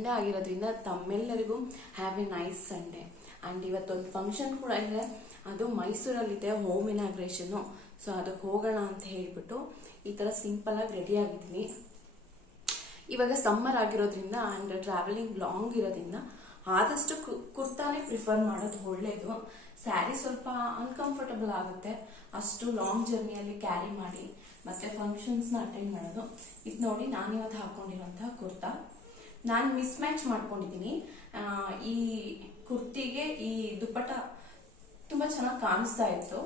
Sunday ಆಗಿರೋದ್ರಿಂದ ತಮ್ಮೆಲ್ಲರಿಗೂ have a nice Sunday and ಇವತ್ತೊಂದು ಫಂಕ್ಷನ್ ಕೂಡ ಇದೆ. ಅದು ಮೈಸೂರಲ್ಲಿದೆ ಹೋಮ್ ಇನಾಗ್ರೇಷನ್ನು ಸೊ ಅದಕ್ಕೆ ಹೋಗೋಣ ಅಂತ ಹೇಳಿಬಿಟ್ಟು ಈ ಥರ ಸಿಂಪಲಾಗಿ ರೆಡಿ ಆಗಿದ್ದೀನಿ. ಇವಾಗ ಸಮ್ಮರ್ ಆಗಿರೋದ್ರಿಂದ ಆ್ಯಂಡ್ ಟ್ರಾವೆಲಿಂಗ್ ಲಾಂಗ್ ಇರೋದ್ರಿಂದ ಆದಷ್ಟು ಕುರ್ತಾನೇ ಪ್ರಿಫರ್ ಮಾಡೋದು ಒಳ್ಳೆಯದು ಸ್ಯಾರಿ ಸ್ವಲ್ಪ ಅನ್ಕಂಫರ್ಟಬಲ್ ಆಗುತ್ತೆ. ಅಷ್ಟು ಲಾಂಗ್ ಜರ್ನಿಯಲ್ಲಿ ಕ್ಯಾರಿ ಮಾಡಿ ಮತ್ತೆ ಫಂಕ್ಷನ್ಸ್ನ ಅಟೆಂಡ್ ಮಾಡೋದು. ಇದು ನೋಡಿ ನಾನು ಇವತ್ತು ಹಾಕೊಂಡಿರುವಂತಹ ಕುರ್ತಾ. ನಾನು ಮಿಸ್ ಮ್ಯಾಚ್ ಮಾಡ್ಕೊಂಡಿದ್ದೀನಿ ಈ ಕುರ್ತಿಗೆ ಈ ದುಪ್ಪಟ ತುಂಬಾ ಚೆನ್ನಾಗಿ ಕಾಣಿಸ್ತಾ ಇತ್ತು.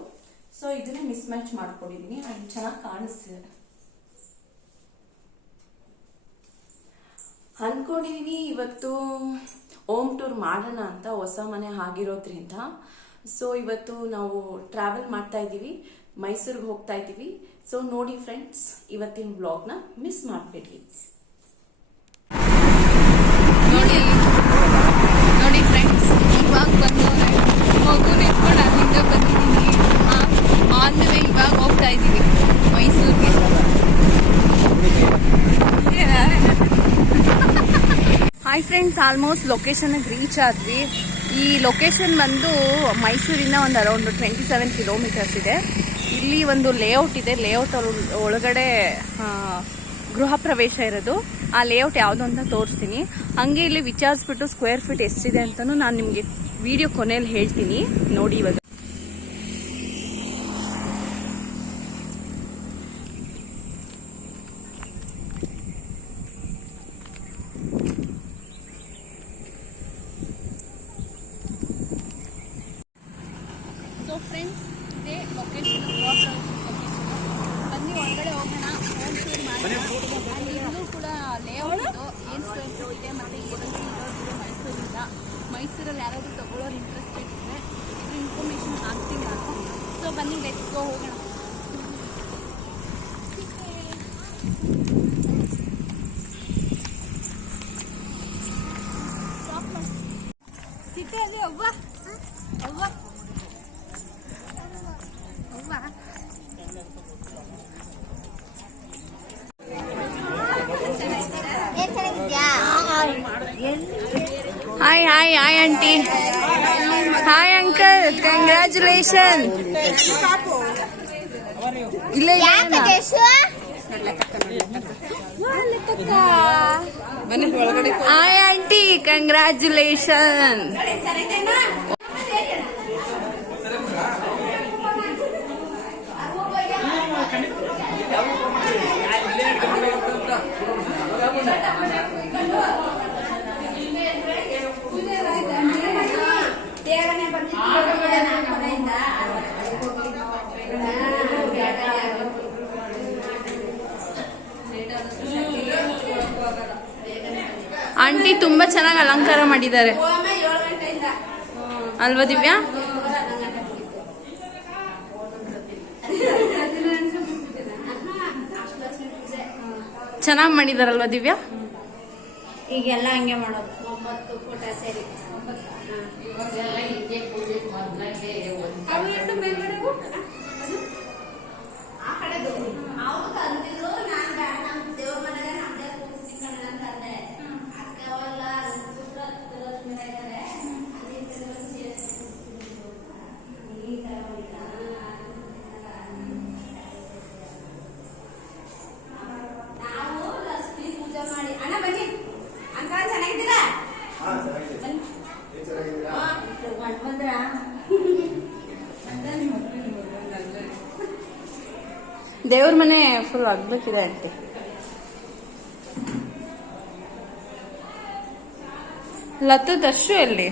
ಸೊ ಇದನ್ನ ಮಿಸ್ ಮ್ಯಾಚ್ ಮಾಡ್ಕೊಂಡಿದ್ದೀನಿ. ಅದು ಚೆನ್ನಾಗಿ ಕಾಣಿಸ್ತಿದೆ. ಅನ್ಕೊಂಡಿದೀನಿ, ಇವತ್ತು ಹೋಮ್ ಟೂರ್ ಮಾಡೋಣ ಅಂತ. ಹೊಸ ಮನೆ ಆಗಿರೋದ್ರಿಂದ. ಸೊ ಇವತ್ತು ನಾವು ಟ್ರಾವೆಲ್ ಮಾಡ್ತಾ ಇದ್ದೀವಿ. ಮೈಸೂರಿಗೆ ಹೋಗ್ತಾ ಇದ್ದೀವಿ. ಸೊ ನೋಡಿ ಫ್ರೆಂಡ್ಸ್ ಇವತ್ತಿನ ಬ್ಲಾಗ್ನ ಮಿಸ್ ಮಾಡಬೇಡಿ ನೋಡಿ ನೋಡಿ ಫ್ರೆಂಡ್ಸ್ ಇವಾಗ ಬಂದವ್ರೆ ಮಗುನ ಎತ್ಕೊಂಡು ಅಲ್ಲಿಂದ ಬಂದಿದ್ದೀನಿ ಆನ್ ದ ವೇ ಇವಾಗ ಹೋಗ್ತಾ ಇದ್ದೀವಿ ಮೈಸೂರಿಗೆ ಹಾಯ್ ಫ್ರೆಂಡ್ಸ್ ಆಲ್ಮೋಸ್ಟ್ ಲೊಕೇಶನ್ಗೆ ರೀಚ್ ಆದ್ವಿ. ಈ ಲೊಕೇಶನ್ ಬಂದು ಮೈಸೂರಿಂದ ಒಂದು ಅರೌಂಡ್ ಟ್ವೆಂಟಿ ಸೆವೆನ್ ಕಿಲೋಮೀಟರ್ಸ್ ಇದೆ. ಇಲ್ಲಿ ಒಂದು ಲೇಔಟ್ ಇದೆ. ಲೇಔಟ್ ಒಳಗಡೆ ಗೃಹ ಪ್ರವೇಶ ಇರೋದು. ಆ ಲೇಔಟ್ ಯಾವುದು ಅಂತ ತೋರಿಸ್ತೀನಿ. ಹಂಗೆ ಇಲ್ಲಿ ವಿಚಾರಿಸ್ಬಿಟ್ಟು ಸ್ಕ್ವೇರ್ ಫೀಟ್ ಎಷ್ಟಿದೆ ಅಂತಲೂ ನಾನು ನಿಮಗೆ ವಿಡಿಯೋ ಕೊನೆಯಲ್ಲಿ ಹೇಳ್ತೀನಿ. ನೋಡಿ ಇವಾಗ ಸೊ ಫ್ರೆಂಡ್ಸ್ ಇದೇ ಲೊಕೇಶನ್ ಬನ್ನಿ ಒಳಗಡೆ ಹೋಗೋಣ. ಹೋಮ್ ಸ್ಟೇ ಮಾಡಿ ಇಲ್ಲೂ ಕೂಡ ಲೇಔಟ್ ಏನು ಸ್ಕ್ವೇರ್ ಫೀಟ್ ಇದೆ ಮತ್ತು ಎಲ್ಲಿ ಇರೋದಿದೆ ಮೈಸೂರಿಂದ. ಮೈಸೂರಲ್ಲಿ ಯಾರಾದರೂ ತಗೊಳ್ಳೋರು ಇಂಟ್ರೆಸ್ಟೆಡ್ ಇದ್ದರೆ ಇದು ಇನ್ಫಾರ್ಮೇಷನ್ ಹಾಕ್ತೀನಿ ನಾನು. ಸೊ ಬನ್ನಿ ಲೆಟ್ಸ್ ಗೋ ಹೋಗೋಣ. Hi hi hi aunty hi uncle congratulation ಇಲ್ಲೇ ಹಾಯ್ ಆಂಟಿ ಕಂಗ್ರ್ಯಾಚುಲೇಷನ್ ಆಂಟಿ ತುಂಬಾ ಚೆನ್ನಾಗಿ ಅಲಂಕಾರ ಮಾಡಿದ್ದಾರೆ. ಅಲ್ವಾ ದಿವ್ಯಾ? ಚೆನ್ನಾಗಿ ಮಾಡಿದಾರಲ್ವಾ ದಿವ್ಯಾ? ಈಗೆಲ್ಲ ಹಂಗೆ ಮಾಡೋದು. ಒಂಬತ್ತು ಫೋಟೋ ಸೇರಿ ಅವು ಎಷ್ಟು ಮೇಲ್ಗಡೆ ಆ ಕಡೆದು ಅವ್ರು ತಂದಿದ್ರು ನಾನು ಬೇಡ ನಮ್ಮ ದೇವ್ರ ಮನೆಗೆ ನಮ್ದೇ ಕೂರಿಸಿ ಕಣ ಅಂತ ಅಂದೆ ಅದಕ್ಕೆ ಅವೆಲ್ಲ ಸುತ್ತ ಮೇಲೆ ಇದ್ದಾರೆ ಅಲ್ಲಿ ಕೆಲವರು ಸೇರಿಸಿ ಈ ಥರ ಹೋಯ್ತಾ? ನಾವು ಲಕ್ಷ್ಮೀ ಪೂಜೆ ಮಾಡಿ ಅಣ್ಣ ಬನ್ನಿ ಅಂಕಲ್ ಚೆನ್ನಾಗಿದ್ದೀರಾ ಬನ್ನಿ. ಹಾ, ಗಂಡ್ ಬಂದ್ರಾ? ದೇವ್ರ ಮನೆ ಫುಲ್ ಆಗ್ಬೇಕಿದೆ ಅಂತೆ ಲತ್ತು ದರ್ಶು ಎಲ್ಲಿ.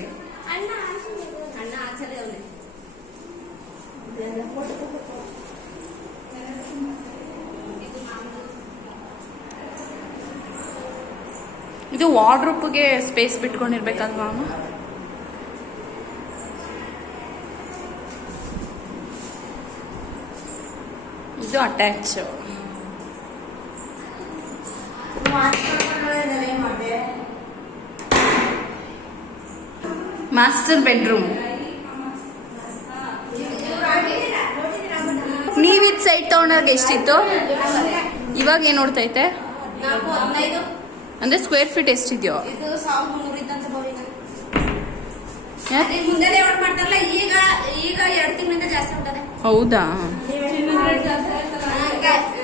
ಇದು ವಾರ್ಡ್ರೂಪ್ಗೆ ಸ್ಪೇಸ್ ಬಿಟ್ಕೊಂಡಿರ್ಬೇಕಲ್ವಾ ಅಮ್ಮ ಇದು ಅಟ್ಯಾಚ್ ಮಾಸ್ಟರ್ ಬೆಡ್ರೂಮ್ ನೀವಿದ್ ಸೈಡ್ ತಗೊಂಡಾಗ ಎಷ್ಟಿತ್ತು? ಇವಾಗ ಏನ್ ನೋಡ್ತೈತೆ ಅಂದ್ರೆ ಸ್ಕ್ವೇರ್ ಫೀಟ್ ಎಷ್ಟಿದ್ಯೋ? ಹೌದಾ? Rancang.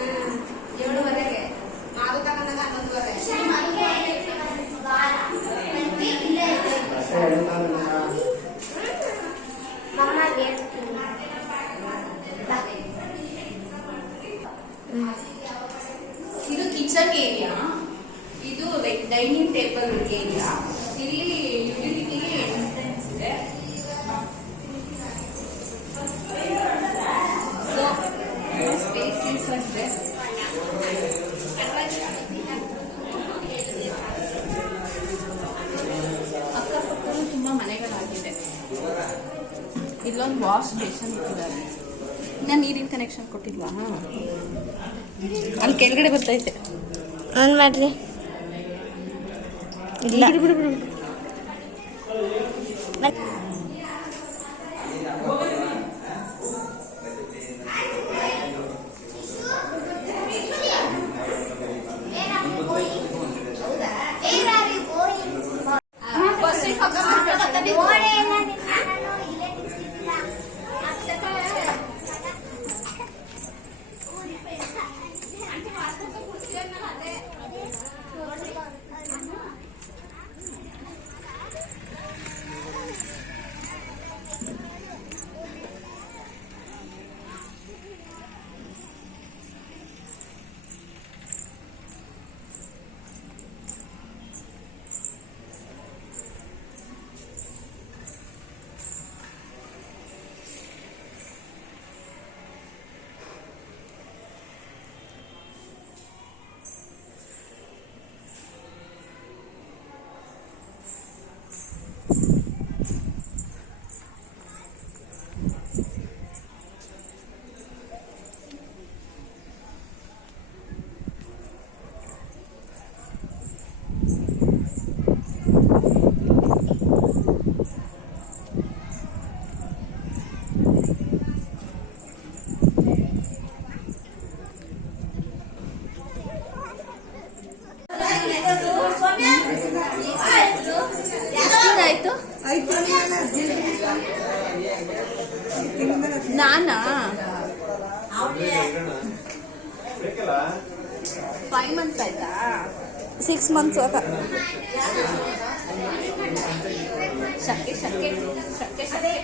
ಇಟ್ಟಿದ್ದಾರೆ ಇನ್ನ ನೀರಿನ ಕನೆಕ್ಷನ್ ಕೊಟ್ಟಿಲ್ವಾ ಅಲ್ಲಿ ಕೆಳಗಡೆ ಬರ್ತೈತೆ. ಆನ್ ಮಾಡ್ರಿ. ಇಲ್ಲ. ಬಿಡು ಬಿಡು ಬಿಡು ಫೈವ್ ಮಂತ್ಸ್ ಆಯ್ತಾ? ಸಿಕ್ಸ್ ಮಂತ್ಸ್ ಶಕ್ಕೆ ಶಕ್ಕೆ ಶಕ್ಕೆ ಶಕ್ಕೆ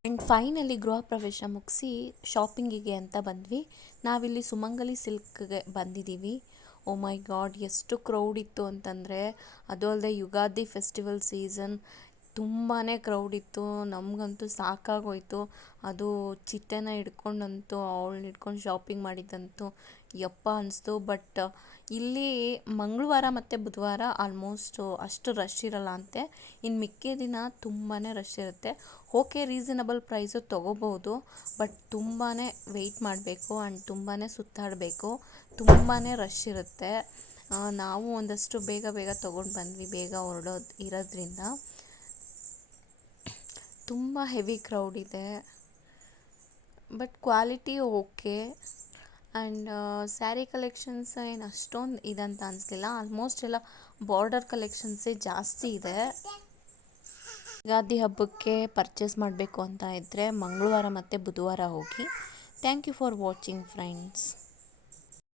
ಆ್ಯಂಡ್ ಫೈನಲಿ ಗೃಹ ಪ್ರವೇಶ ಮುಗಿಸಿ ಶಾಪಿಂಗಿಗೆ ಅಂತ ಬಂದ್ವಿ. ನಾವಿಲ್ಲಿ ಸುಮಂಗಲಿ ಸಿಲ್ಕ್ಗೆ ಬಂದಿದ್ದೀವಿ. ಓ ಮೈ ಗಾಡ್ ಎಷ್ಟು ಕ್ರೌಡ್ ಇತ್ತು ಅಂತಂದರೆ ಅದು ಅಲ್ಲದೆ ಯುಗಾದಿ ಫೆಸ್ಟಿವಲ್ ಸೀಸನ್ ತುಂಬಾ ಕ್ರೌಡ್ ಇತ್ತು, ನಮಗಂತೂ ಸಾಕಾಗೋಯಿತು. ಅದು ಚಿಟ್ಟೆನ ಹಿಡ್ಕೊಂಡಂತೂ, ಅವಳನ್ನ ಹಿಡ್ಕೊಂಡು ಶಾಪಿಂಗ್ ಮಾಡಿದ್ದಂತೂ ಯಪ್ಪ ಅನ್ನಿಸ್ತು ಬಟ್ ಇಲ್ಲಿ ಮಂಗಳವಾರ ಮತ್ತು ಬುಧವಾರ ಆಲ್ಮೋಸ್ಟು ಅಷ್ಟು ರಶ್ ಇರಲ್ಲ ಅಂತೆ. ಇನ್ನು ಮಿಕ್ಕೇ ದಿನ ತುಂಬಾ ರಶ್ ಇರುತ್ತೆ. ಓಕೆ ರೀಸನಬಲ್ ಪ್ರೈಸು ತೊಗೋಬೋದು. ಬಟ್ ತುಂಬಾ ವೆಯ್ಟ್ ಮಾಡಬೇಕು ಆ್ಯಂಡ್ ತುಂಬಾ ಸುತ್ತಾಡಬೇಕು. ತುಂಬಾ ರಶ್ ಇರುತ್ತೆ. ನಾವು ಒಂದಷ್ಟು ಬೇಗ ಬೇಗ ತೊಗೊಂಡು ಬಂದ್ವಿ, ಬೇಗ ಹೊರಡೋದು ಇರೋದ್ರಿಂದ. ತುಂಬ ಹೆವಿ ಕ್ರೌಡ್ ಇದೆ. But quality okay and sari collections ಏನು ಅಷ್ಟೊಂದು ಇದಂತ ಅನಿಸ್ಲಿಲ್ಲ. ಆಲ್ಮೋಸ್ಟ್ ಎಲ್ಲ ಬಾರ್ಡರ್ ಕಲೆಕ್ಷನ್ಸೇ ಜಾಸ್ತಿ ಇದೆ. ಯುಗಾದಿ ಹಬ್ಬಕ್ಕೆ ಪರ್ಚೇಸ್ ಮಾಡಬೇಕು ಅಂತ ಇದ್ದರೆ ಮಂಗಳವಾರ ಮತ್ತು ಬುಧವಾರ ಹೋಗಿ. Thank you for watching friends